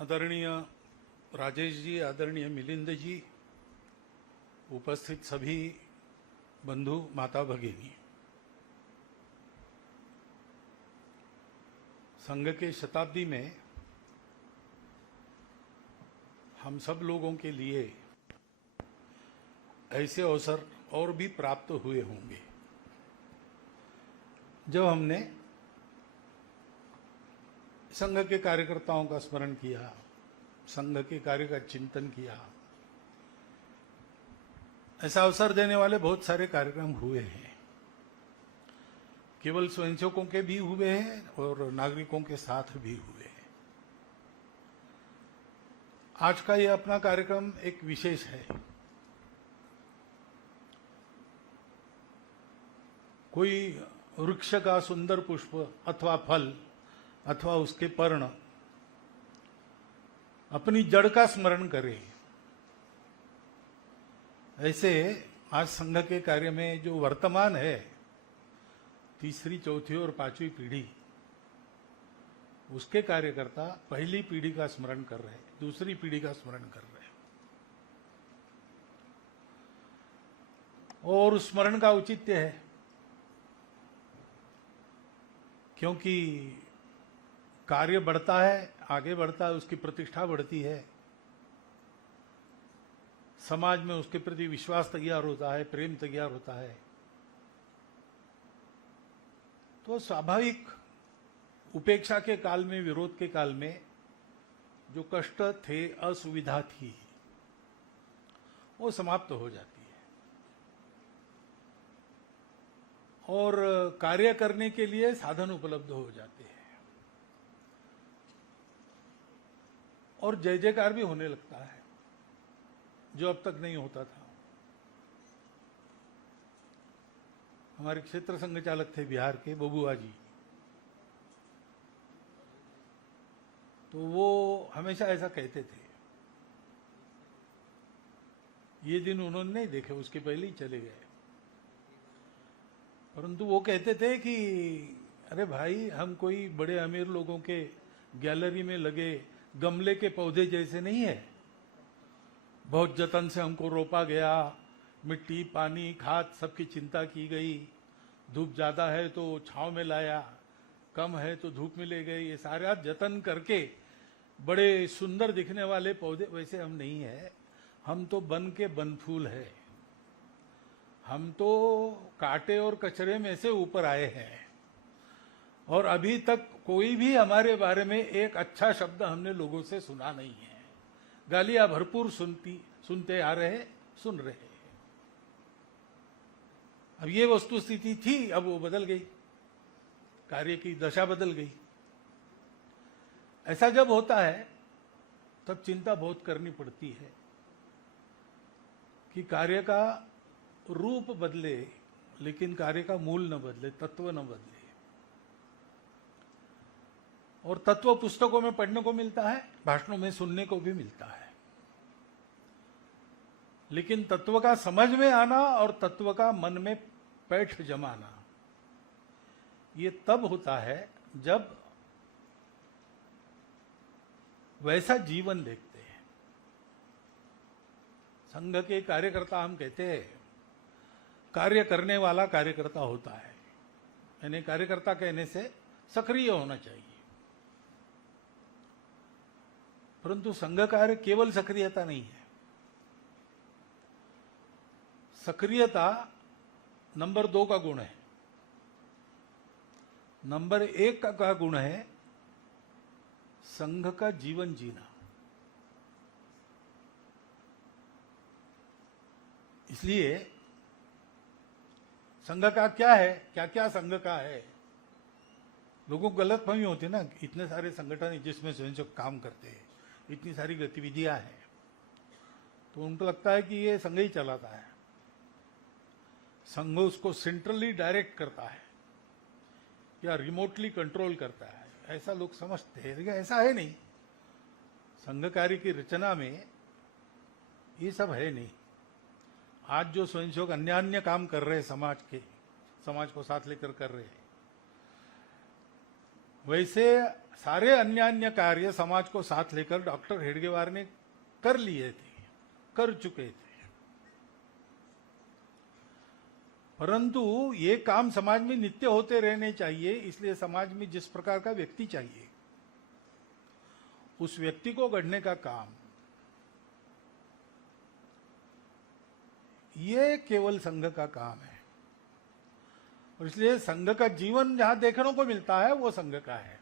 आदरणीय राजेश जी, आदरणीय मिलिंद जी, उपस्थित सभी बंधु माता भगिनी, संघ के शताब्दी में हम सब लोगों के लिए ऐसे अवसर और भी प्राप्त हुए होंगे जब हमने संघ के कार्यकर्ताओं का स्मरण किया, संघ के कार्य का चिंतन किया। ऐसा अवसर देने वाले बहुत सारे कार्यक्रम हुए हैं, केवल स्वयंसेवकों के भी हुए हैं और नागरिकों के साथ भी हुए हैं। आज का ये अपना कार्यक्रम एक विशेष है। कोई वृक्ष का सुंदर पुष्प अथवा फल अथवा उसके पर्ण अपनी जड़ का स्मरण करे, ऐसे आज संघ के कार्य में जो वर्तमान है, तीसरी, चौथी और पांचवी पीढ़ी, उसके कार्यकर्ता पहली पीढ़ी का स्मरण कर रहे हैं, दूसरी पीढ़ी का स्मरण कर रहे हैं। और उस स्मरण का औचित्य है क्योंकि कार्य बढ़ता है, आगे बढ़ता है, उसकी प्रतिष्ठा बढ़ती है, समाज में उसके प्रति विश्वास तैयार होता है, प्रेम तैयार होता है। तो स्वाभाविक उपेक्षा के काल में, विरोध के काल में जो कष्ट थे, असुविधा थी, वो समाप्त हो जाती है और कार्य करने के लिए साधन उपलब्ध हो जाते हैं और जय जयकार भी होने लगता है, जो अब तक नहीं होता था। हमारे क्षेत्र संघ चालक थे बिहार के बबुआ जी, तो वो हमेशा ऐसा कहते थे। ये दिन उन्होंने नहीं देखे, उसके पहले ही चले गए, परंतु वो कहते थे कि अरे भाई, हम कोई बड़े अमीर लोगों के गैलरी में लगे गमले के पौधे जैसे नहीं है। बहुत जतन से हमको रोपा गया, मिट्टी, पानी, खाद सबकी चिंता की गई। धूप ज्यादा है तो छांव में लाया, कम है तो धूप में ले गए। ये सारा जतन करके बड़े सुंदर दिखने वाले पौधे वैसे हम नहीं है। हम तो बन के बनफूल है, हम तो कांटे और कचरे में से ऊपर आए हैं और अभी तक कोई भी हमारे बारे में एक अच्छा शब्द हमने लोगों से सुना नहीं है। गालियां भरपूर सुनते आ रहे, सुन रहे। अब ये वस्तु स्थिति थी, अब वो बदल गई, कार्य की दशा बदल गई। ऐसा जब होता है तब चिंता बहुत करनी पड़ती है कि कार्य का रूप बदले लेकिन कार्य का मूल न बदले, तत्व न बदले। और तत्व पुस्तकों में पढ़ने को मिलता है, भाषणों में सुनने को भी मिलता है, लेकिन तत्व का समझ में आना और तत्व का मन में पैठ जमाना, ये तब होता है जब वैसा जीवन देखते हैं। संघ के कार्यकर्ता, हम कहते हैं, कार्य करने वाला कार्यकर्ता होता है। यानी कार्यकर्ता कहने से सक्रिय होना चाहिए, परंतु संघ कार्य केवल सक्रियता नहीं है। सक्रियता नंबर 2 का गुण है। नंबर 1 का गुण है संघ का जीवन जीना। इसलिए संघ का क्या है, क्या क्या संघ का है, लोगों को गलतफहमी होती है ना। इतने सारे संगठन जिसमें स्वयंसेवक काम करते हैं, इतनी सारी गतिविधियां हैं, तो उनको लगता है कि ये संघ ही चलाता है, संघ उसको सेंट्रली डायरेक्ट करता है या रिमोटली कंट्रोल करता है, ऐसा लोग समझते हैं। लेकिन ऐसा है नहीं। संघ कार्य की रचना में ये सब है नहीं। आज जो स्वयंसेवक अन्य अन्य काम कर रहे हैं, समाज को साथ लेकर कर रहे हैं, वैसे सारे अन्य अन्य कार्य समाज को साथ लेकर डॉक्टर हेडगेवार ने कर लिए थे, कर चुके थे। परंतु ये काम समाज में नित्य होते रहने चाहिए, इसलिए समाज में जिस प्रकार का व्यक्ति चाहिए उस व्यक्ति को गढ़ने का काम ये केवल संघ का काम है। और इसलिए संघ का जीवन जहां देखने को मिलता है वो संघ का है।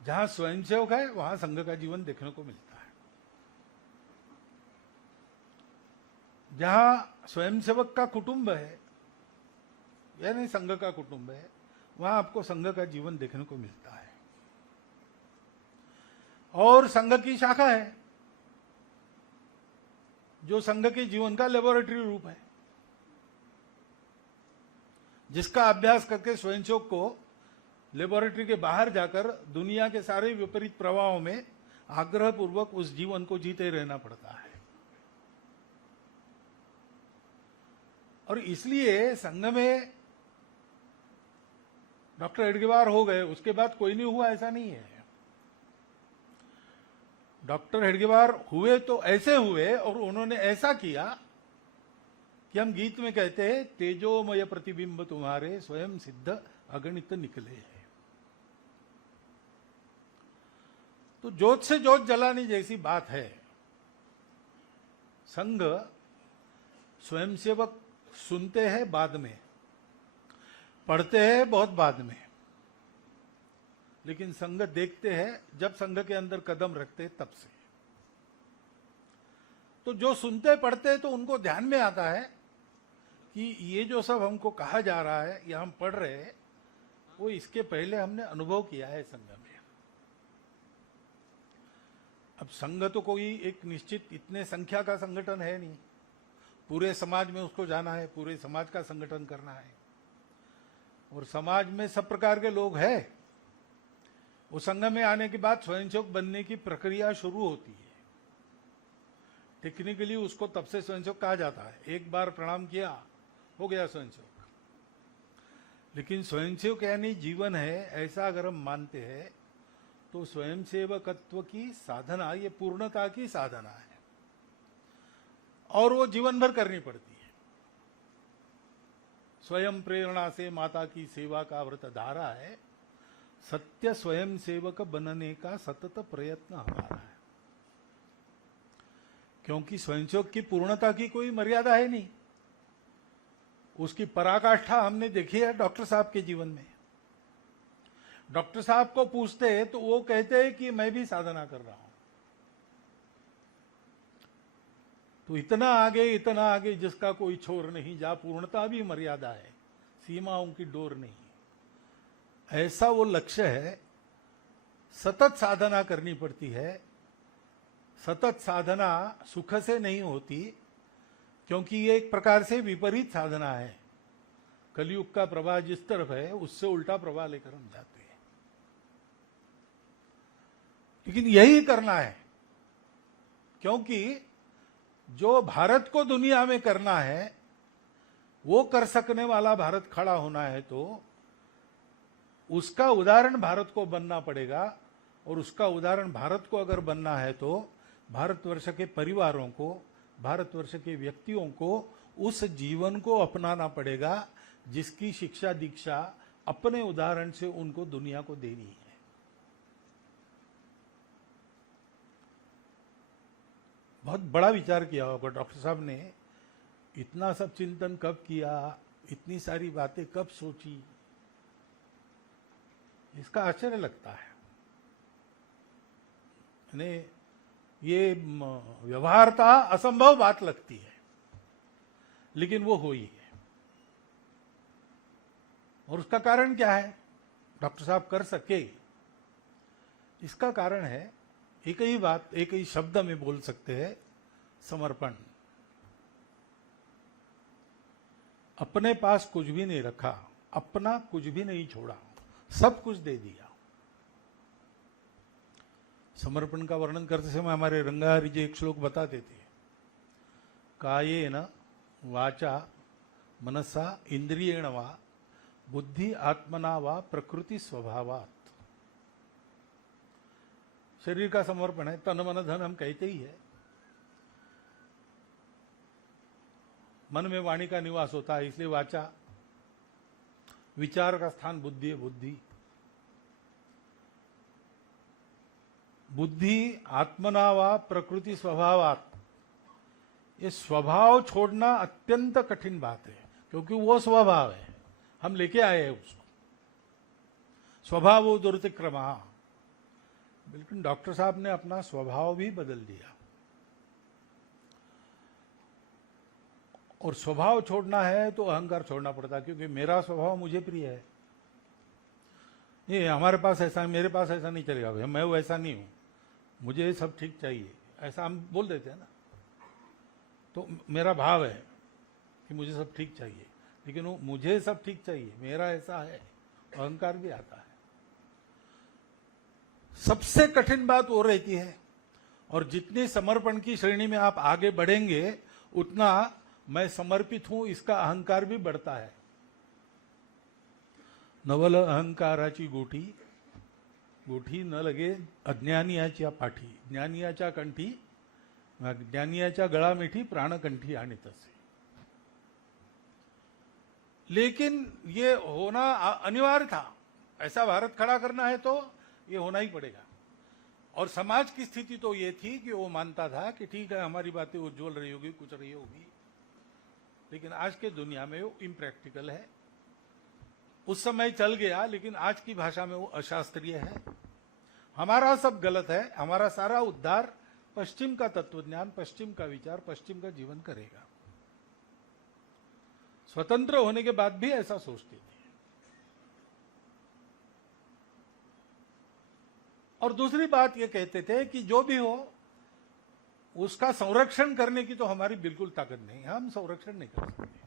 जहां स्वयंसेवक है वहां संघ का जीवन देखने को मिलता है। जहां स्वयंसेवक का कुटुंब है, यानी संघ का कुटुंब है, वहां आपको संघ का जीवन देखने को मिलता है। और संघ की शाखा है जो संघ के जीवन का लेबोरेटरी रूप है, जिसका अभ्यास करके स्वयंसेवक को लेबोरेटरी के बाहर जाकर दुनिया के सारे विपरीत प्रवाहों में आग्रह पूर्वक उस जीवन को जीते रहना पड़ता है। और इसलिए संघ में डॉक्टर हेडगेवार हो गए, उसके बाद कोई नहीं हुआ ऐसा नहीं है। डॉक्टर हेडगेवार हुए तो ऐसे हुए और उन्होंने ऐसा किया कि हम गीत में कहते हैं, तेजोमय प्रतिबिंब तुम्हारे स्वयं सिद्ध अगणित निकले हैं। तो जोत से जोत जलाने जैसी बात है। संघ स्वयंसेवक सुनते हैं बाद में, पढ़ते हैं बहुत बाद में, लेकिन संघ देखते हैं जब संघ के अंदर कदम रखते तब से। तो जो सुनते पढ़ते तो उनको ध्यान में आता है कि ये जो सब हमको कहा जा रहा है या हम पढ़ रहे हैं वो इसके पहले हमने अनुभव किया है संघ में। अब संघ तो कोई एक निश्चित इतने संख्या का संगठन है नहीं, पूरे समाज में उसको जाना है, पूरे समाज का संगठन करना है और समाज में सब प्रकार के लोग हैं। वो संघ में आने के बाद स्वयंसेवक बनने की प्रक्रिया शुरू होती है। टेक्निकली उसको तब से स्वयंसेवक कहा जाता है। एक बार प्रणाम किया हो गया स्वयंसेवक। लेकिन स्वयंसेवक यानी जीवन है, ऐसा अगर हम मानते हैं तो स्वयंसेवकत्व की साधना ये पूर्णता की साधना है और वो जीवन भर करनी पड़ती है। स्वयं प्रेरणा से माता की सेवा का व्रत धारा है, सत्य स्वयं सेवक बनने का सतत प्रयत्न हमारा है। क्योंकि स्वयंसेवक की पूर्णता की कोई मर्यादा है नहीं। उसकी पराकाष्ठा हमने देखी है डॉक्टर साहब के जीवन में। डॉक्टर साहब को पूछते हैं तो वो कहते हैं कि मैं भी साधना कर रहा हूं। तो इतना आगे जिसका कोई छोर नहीं, जहां पूर्णता भी मर्यादा है, सीमाओं की डोर नहीं, ऐसा वो लक्ष्य है। सतत साधना करनी पड़ती है। सतत साधना सुख से नहीं होती, क्योंकि ये एक प्रकार से विपरीत साधना है। कलयुग का प्रवाह जिस तरफ है उससे उल्टा प्रवाह लेकर हम जाते हैं। लेकिन यही करना है, क्योंकि जो भारत को दुनिया में करना है वो कर सकने वाला भारत खड़ा होना है, तो उसका उदाहरण भारत को बनना पड़ेगा। और उसका उदाहरण भारत को अगर बनना है तो भारतवर्ष के परिवारों को, भारतवर्ष के व्यक्तियों को उस जीवन को अपनाना पड़ेगा जिसकी शिक्षा दीक्षा अपने उदाहरण से उनको दुनिया को देनी है। बहुत बड़ा विचार किया होगा डॉक्टर साहब ने। इतना सब चिंतन कब किया, इतनी सारी बातें कब सोची, इसका आश्चर्य लगता है। ये व्यवहारता असंभव बात लगती है, लेकिन वो हुई है। और उसका कारण क्या है डॉक्टर साहब कर सके? इसका कारण है, एक ही बात एक ही शब्द में बोल सकते हैं, समर्पण। अपने पास कुछ भी नहीं रखा, अपना कुछ भी नहीं छोड़ा, सब कुछ दे दिया। समर्पण का वर्णन करते समय हमारे रंगाहरि जी एक श्लोक बताते थे, कायेन वाचा मनसा इंद्रियेण वा बुद्धि आत्मना वा प्रकृति स्वभावात। शरीर का समर्पण है, तन मन धन हम कहते ही है। मन में वाणी का निवास होता है, इसलिए वाचा। विचार का स्थान बुद्धि है, बुद्धि। बुद्धि आत्मना वा प्रकृति स्वभावात। ये स्वभाव छोड़ना अत्यंत कठिन बात है, क्योंकि वो स्वभाव है, हम लेके आए हैं उसको। स्वभाव दुर्तिक्रमा। बिल्कुल डॉक्टर साहब ने अपना स्वभाव भी बदल दिया। और स्वभाव छोड़ना है तो अहंकार छोड़ना पड़ता है, क्योंकि मेरा स्वभाव मुझे प्रिय है। ये हमारे पास ऐसा, मेरे पास ऐसा नहीं चलेगा, मैं वैसा नहीं हूं, मुझे ये सब ठीक चाहिए, ऐसा हम बोल देते हैं ना। तो मेरा भाव है कि मुझे सब ठीक चाहिए, लेकिन वो मुझे सब ठीक चाहिए, मेरा ऐसा है, अहंकार भी आता है। सबसे कठिन बात वो रहती है। और जितनी समर्पण की श्रेणी में आप आगे बढ़ेंगे, उतना मैं समर्पित हूं इसका अहंकार भी बढ़ता है। नवल अहंकाराची गोठी, गोठी न लगे अज्ञानियाच्या पाठी, ज्ञानियाच्या कंठी, ज्ञानियाच्या गळा मिठी, प्राणकंठी आणि तसे। लेकिन ये होना अनिवार्य था। ऐसा भारत खड़ा करना है तो ये होना ही पड़ेगा। और समाज की स्थिति तो ये थी कि वो मानता था कि ठीक है, हमारी बातें उज्जवल रही होगी, कुछ रही होगी, लेकिन आज के दुनिया में वो इम्प्रैक्टिकल है। उस समय चल गया, लेकिन आज की भाषा में वो अशास्त्रीय है। हमारा सब गलत है, हमारा सारा उद्धार पश्चिम का तत्वज्ञान, पश्चिम का विचार, पश्चिम का जीवन करेगा। स्वतंत्र होने के बाद भी ऐसा सोचते थे। और दूसरी बात ये कहते थे कि जो भी हो उसका संरक्षण करने की तो हमारी बिल्कुल ताकत नहीं, हम संरक्षण नहीं कर सकते।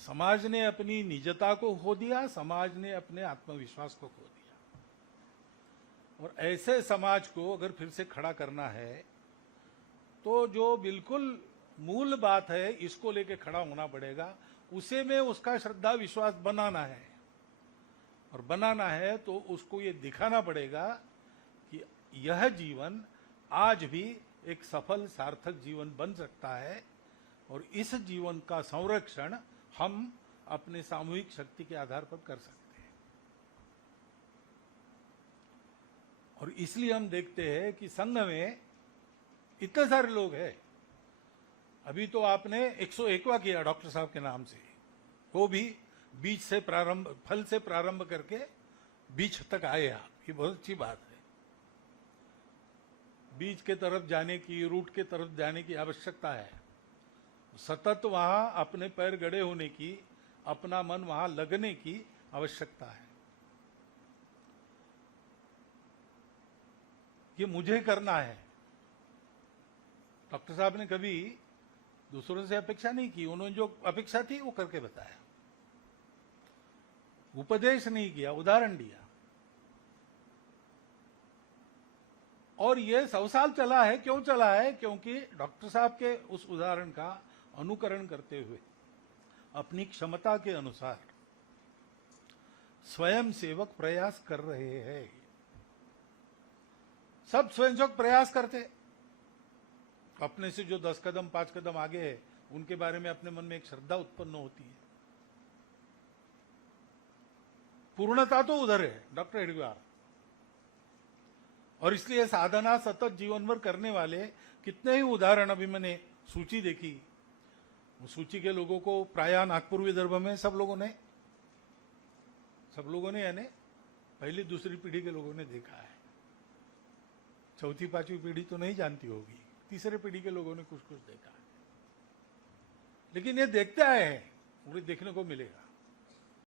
समाज ने अपनी निजता को खो दिया, समाज ने अपने आत्मविश्वास को खो दिया। और ऐसे समाज को अगर फिर से खड़ा करना है तो जो बिल्कुल मूल बात है, इसको लेके खड़ा होना पड़ेगा। उसे में उसका श्रद्धा विश्वास बनाना है, और बनाना है तो उसको ये दिखाना पड़ेगा कि यह जीवन आज भी एक सफल सार्थक जीवन बन सकता है। और इस जीवन का संरक्षण हम अपने सामूहिक शक्ति के आधार पर कर सकते हैं। और इसलिए हम देखते हैं कि संघ में इतने सारे लोग हैं। अभी तो आपने 101वां किया डॉक्टर साहब के नाम से, वो भी बीज से प्रारंभ, फल से प्रारंभ करके बीज तक आए आप, ये बहुत अच्छी बात है। बीज के तरफ जाने की, रूट के तरफ जाने की आवश्यकता है। सतत वहां अपने पैर गड़े होने की, अपना मन वहां लगने की आवश्यकता है। ये मुझे करना है। डॉक्टर साहब ने कभी दूसरों से अपेक्षा नहीं की, उन्होंने जो अपेक्षा थी वो करके बताया। उपदेश नहीं किया, उदाहरण दिया। और ये 100 साल चला है। क्यों चला है? क्योंकि डॉक्टर साहब के उस उदाहरण का अनुकरण करते हुए अपनी क्षमता के अनुसार स्वयं सेवक प्रयास कर रहे हैं। सब स्वयंसेवक प्रयास करते, अपने से जो 10 कदम 5 कदम आगे है उनके बारे में अपने मन में एक श्रद्धा उत्पन्न होती है। पूर्णता तो उधर है डॉक्टर हेडगेवार। और इसलिए साधना सतत जीवन भर करने वाले कितने ही उदाहरण अभी मैंने सूची देखी। वो सूची के लोगों को प्रायः नागपुर विदर्भ में सब लोगों ने यानी पहली दूसरी पीढ़ी के लोगों ने देखा है। चौथी पांचवी पीढ़ी तो नहीं जानती होगी, तीसरे पीढ़ी के लोगों ने कुछ कुछ देखा है। लेकिन ये देखते आए हैं, उन्हें देखने को मिलेगा।